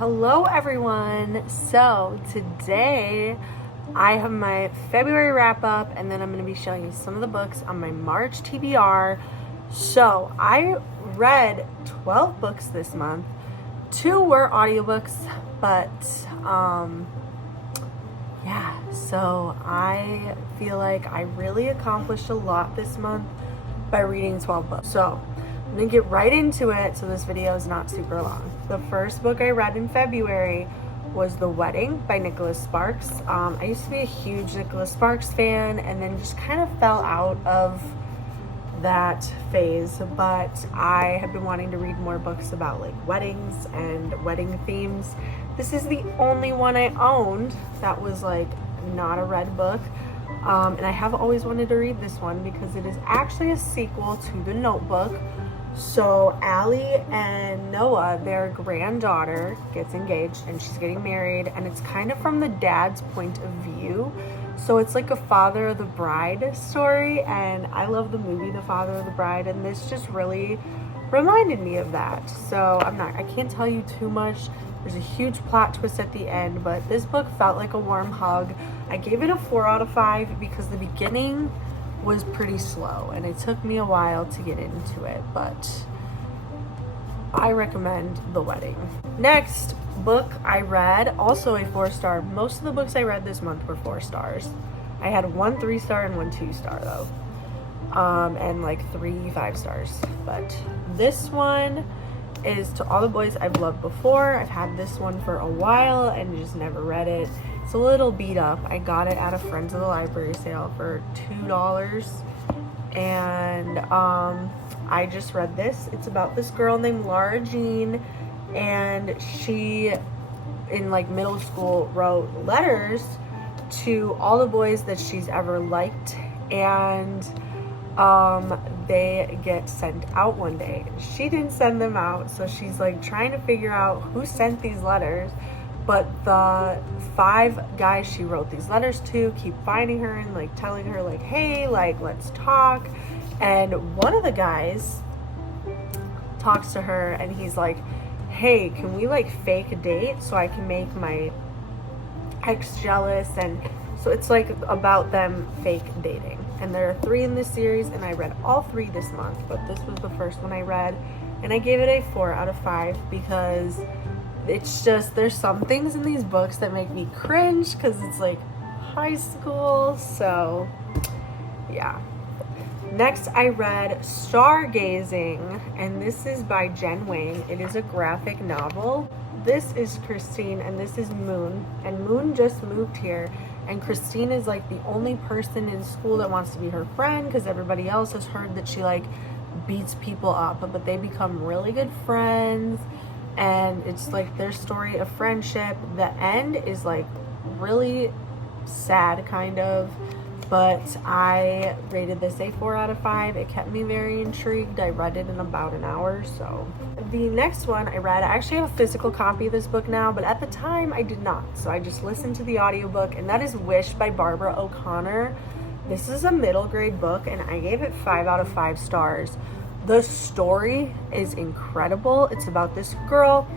Hello everyone. So today I have my February wrap up and then I'm going to be showing you some of the books on my March TBR. So I read 12 books this month. 2 were audiobooks, but so I feel like I really accomplished a lot this month by reading 12 books. So I'm gonna get right into it so this video is not super long. The first book I read in February was The Wedding by Nicholas Sparks. I used to be a huge Nicholas Sparks fan and then just kind of fell out of that phase, but I have been wanting to read more books about like weddings and wedding themes. This is the only one I owned that was like not a read book. And I have always wanted to read this one because it is actually a sequel to The Notebook. So Allie and Noah, their granddaughter, gets engaged and she's getting married, and it's kind of from the dad's point of view. So it's like a Father of the Bride story, and I love the movie The Father of the Bride, and this just really reminded me of that. So I can't tell you too much. There's a huge plot twist at the end, but this book felt like a warm hug. I gave it a 4 out of 5 because the beginning was pretty slow and it took me a while to get into it, but I recommend The Wedding. Next book I read, also a 4-star. Most of the books I read this month were 4 stars. I had 1 3-star and 1 2-star though, and like 3 5-stars. But this one is To All the Boys I've Loved Before. I've had this one for a while and just never read it. It's a little beat up. I got it at a Friends of the Library sale for $2, and I just read this. It's about this girl named Lara Jean, and she in like middle school wrote letters to all the boys that she's ever liked, and they get sent out one day. She didn't send them out, so she's like trying to figure out who sent these letters. But the 5 guys she wrote these letters to keep finding her and like telling her like, hey, like let's talk. And one of the guys talks to her and he's like, hey, can we like fake a date so I can make my ex jealous? And so it's like about them fake dating. And there are 3 in this series, and I read all 3 this month, but this was the first one I read, and I gave it a 4 out of 5 because it's just, there's some things in these books that make me cringe because it's like high school. So yeah. Next I read Stargazing, and this is by Jen Wang. It is a graphic novel. This is Christine and this is Moon, and Moon just moved here, and Christine is like the only person in school that wants to be her friend because everybody else has heard that she like beats people up, but they become really good friends, and it's like their story of friendship. The end is like really sad kind of, but I rated this a 4 out of 5. It kept me very intrigued. I read it in about an hour. So the next one I read, I actually have a physical copy of this book now, but at the time I did not. So I just listened to the audiobook, and that is Wish by Barbara O'Connor. This is a middle grade book, and I gave it 5 out of 5 stars. The story is incredible. It's about this girl,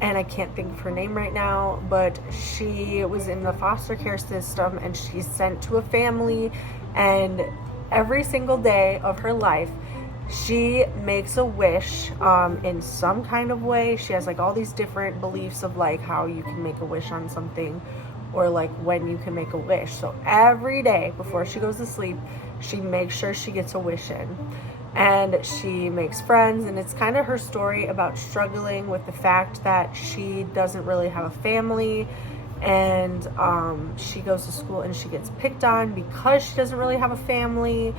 and I can't think of her name right now, but she was in the foster care system and she's sent to a family, and every single day of her life she makes a wish in some kind of way. She has like all these different beliefs of like how you can make a wish on something, or like when you can make a wish. So every day before she goes to sleep, she makes sure she gets a wish in, and she makes friends. And it's kind of her story about struggling with the fact that she doesn't really have a family, and she goes to school and she gets picked on because she doesn't really have a family.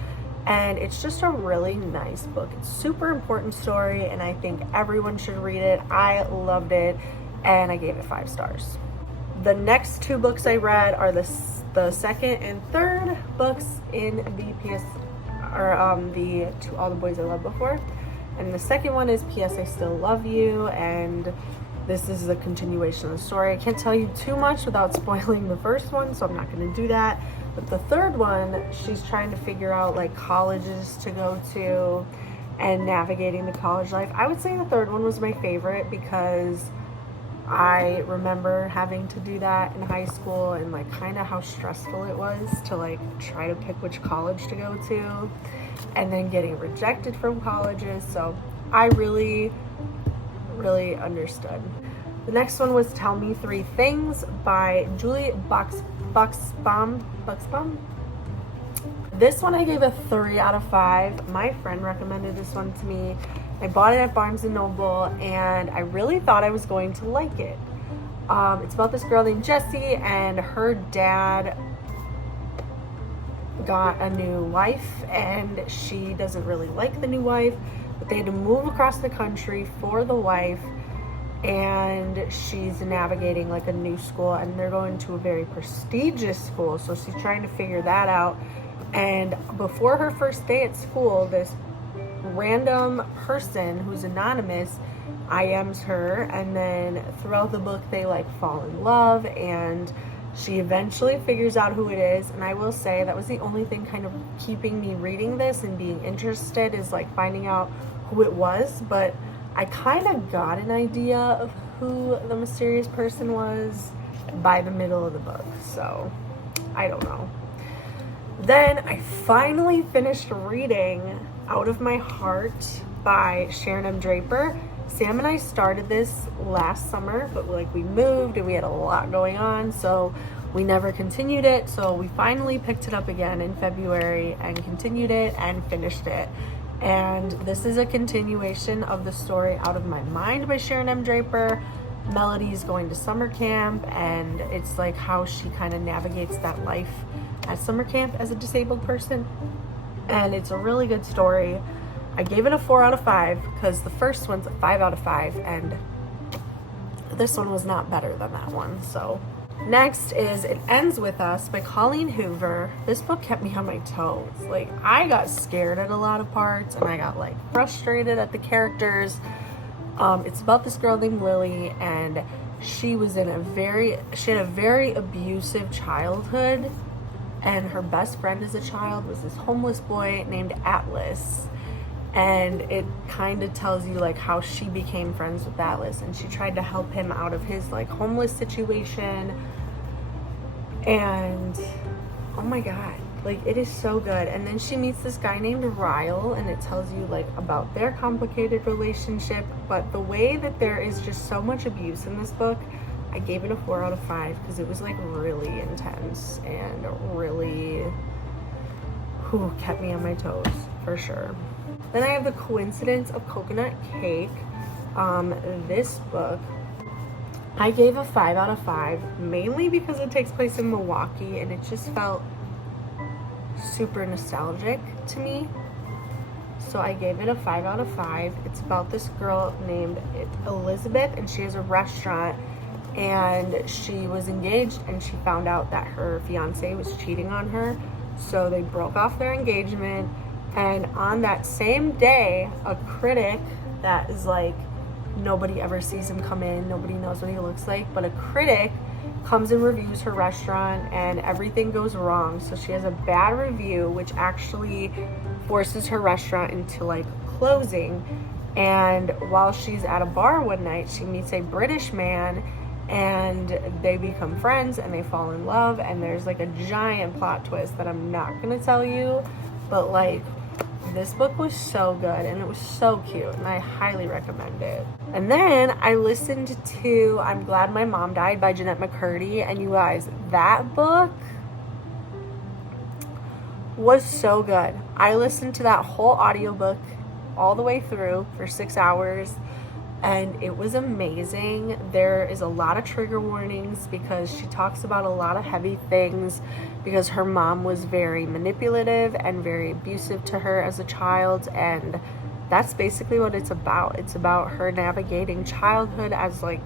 And it's just a really nice book. It's a super important story, and I think everyone should read it. I loved it, and I gave it 5 stars. The next 2 books I read are the second and third books in the the To All the Boys I Loved Before, and the second one is P.S. I Still Love You, and this is the continuation of the story. I can't tell you too much without spoiling the first one, so I'm not going to do that. But the third one, she's trying to figure out like colleges to go to and navigating the college life. I would say the third one was my favorite because I remember having to do that in high school and like kind of how stressful it was to like try to pick which college to go to and then getting rejected from colleges. So I really, really understood. The next one was Tell Me Three Things by Julie Buxbaum. This one I gave a 3 out of 5. My friend recommended this one to me. I bought it at Barnes & Noble and I really thought I was going to like it. It's about this girl named Jessie, and her dad got a new wife and she doesn't really like the new wife, but they had to move across the country for the wife, and she's navigating like a new school, and they're going to a very prestigious school, so she's trying to figure that out. And before her first day at school, this random person who's anonymous IMs her, and then throughout the book they like fall in love, and she eventually figures out who it is. And I will say that was the only thing kind of keeping me reading this and being interested, is like finding out who it was. But I kind of got an idea of who the mysterious person was by the middle of the book, so I don't know. Then I finally finished reading Out of My Heart by Sharon M. Draper. Sam and I started this last summer, but like we moved and we had a lot going on, so we never continued it. So we finally picked it up again in February and continued it and finished it. And this is a continuation of the story Out of My Mind by Sharon M. Draper. Melody's going to summer camp, and it's like how she kind of navigates that life at summer camp as a disabled person. And it's a really good story. I gave it a 4 out of 5 because the first one's a 5 out of 5, and this one was not better than that one. So next is It Ends With Us by Colleen Hoover. This book kept me on my toes. Like, I got scared at a lot of parts, and I got like frustrated at the characters. It's about this girl named Lily, and she had a very abusive childhood, and her best friend as a child was this homeless boy named Atlas. And it kind of tells you like how she became friends with Atlas, and she tried to help him out of his like homeless situation. And oh my god, like it is so good. And then she meets this guy named Ryle, and it tells you like about their complicated relationship. But the way that there is just so much abuse in this book, I gave it a 4 out of 5 because it was like really intense and really kept me on my toes for sure. Then I have The Coincidence of Coconut Cake. This book I gave a 5 out of 5, mainly because it takes place in Milwaukee, and it just felt super nostalgic to me. So I gave it a 5 out of 5. It's about this girl named Elizabeth, and she has a restaurant, and she was engaged, and she found out that her fiance was cheating on her. So they broke off their engagement, and on that same day, a critic that is like, nobody ever sees him come in, nobody knows what he looks like, but a critic comes and reviews her restaurant, and everything goes wrong. So she has a bad review, which actually forces her restaurant into like closing. And while she's at a bar one night, she meets a British man, and they become friends and they fall in love, and there's like a giant plot twist that I'm not gonna tell you, but like this book was so good and it was so cute, and I highly recommend it. And then I listened to I'm Glad My Mom Died by Jennette McCurdy, and you guys, that book was so good. I listened to that whole audiobook all the way through for 6 hours, and it was amazing. There is a lot of trigger warnings because she talks about a lot of heavy things, because her mom was very manipulative and very abusive to her as a child, and that's basically what it's about. It's about her navigating childhood as like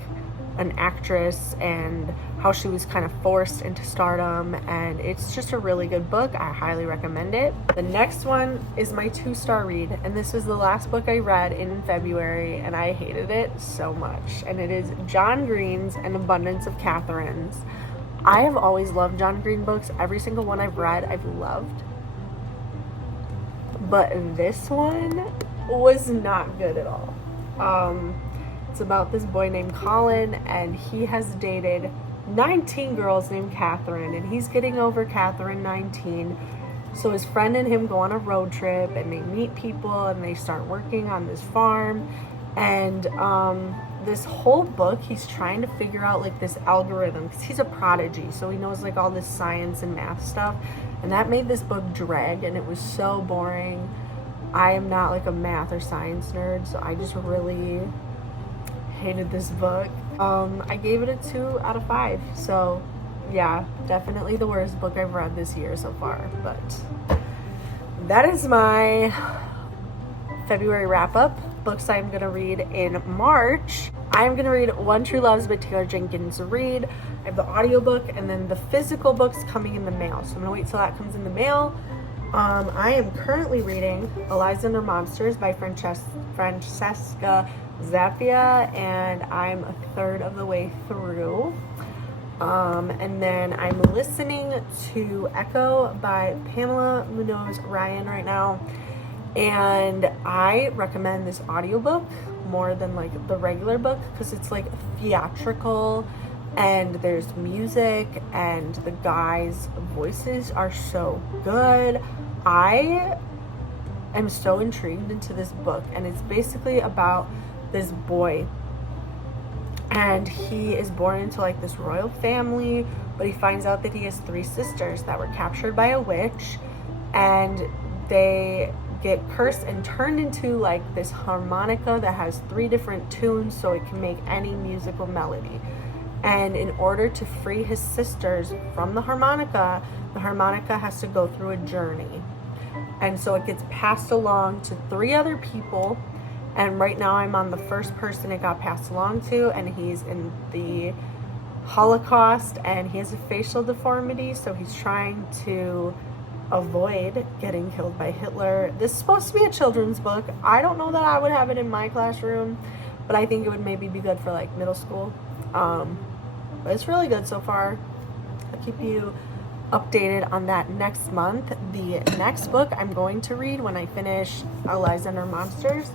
an actress and how she was kind of forced into stardom, and it's just a really good book. I highly recommend it. The next one is my 2-star read, and this was the last book I read in February, and I hated it so much, and it is John Green's An Abundance of Catherines. I have always loved John Green books. Every single one I've read, I've loved. But this one was not good at all. It's about this boy named Colin, and he has dated 19 girls named Catherine, and he's getting over Catherine 19. So his friend and him go on a road trip, and they meet people, and they start working on this farm. And this whole book, he's trying to figure out like this algorithm, because he's a prodigy, so he knows like all this science and math stuff. And that made this book drag, and it was so boring. I am not like a math or science nerd, so I just really hated this book. I gave it a 2 out of 5. So yeah, definitely the worst book I've read this year so far. But that is my February wrap up. Books I'm gonna read in March. I'm gonna read One True Loves by Taylor Jenkins Reid. I have the audiobook, and then the physical book's coming in the mail. So I'm gonna wait till that comes in the mail. I am currently reading Eliza and Her Monsters by Francesca Zappia, and I'm a third of the way through. And then I'm listening to Echo by Pamela Munoz Ryan right now. And I recommend this audiobook more than like the regular book, because it's like theatrical, and there's music, and the guys' voices are so good. I am so intrigued into this book, and it's basically about this boy, and he is born into like this royal family, but he finds out that he has 3 sisters that were captured by a witch, and they get cursed and turned into like this harmonica that has 3 different tunes, so it can make any musical melody. And in order to free his sisters from the harmonica has to go through a journey. And so it gets passed along to 3 other people. And right now I'm on the first person it got passed along to, and he's in the Holocaust, and he has a facial deformity, so he's trying to avoid getting killed by Hitler. This is supposed to be a children's book. I don't know that I would have it in my classroom, but I think it would maybe be good for like middle school. But it's really good so far. I'll keep you updated on that next month. The next book I'm going to read when I finish Eliza and Her Monsters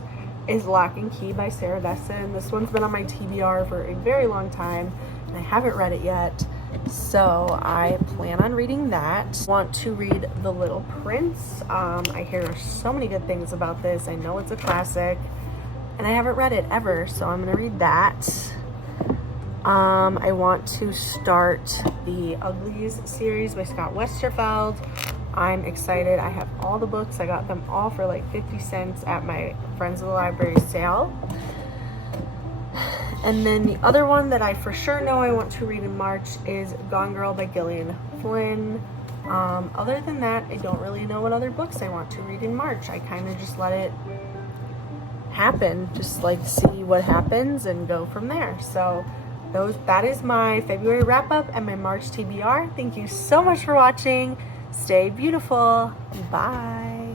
is Lock and Key by Sarah Dessen. This one's been on my TBR for a very long time, and I haven't read it yet. So I plan on reading that. Want to read The Little Prince. I hear so many good things about this. I know it's a classic, and I haven't read it ever, so I'm gonna read that. I want to start the Uglies series by Scott Westerfeld. I'm excited. I have all the books. I got them all for like 50 cents at my Friends of the Library sale. And then the other one that I for sure know I want to read in March is Gone Girl by Gillian Flynn. Other than that, I don't really know what other books I want to read in March. I kind of just let it happen, just like see what happens and go from there. So that is my February wrap up and my March TBR. Thank you so much for watching. Stay beautiful. Bye.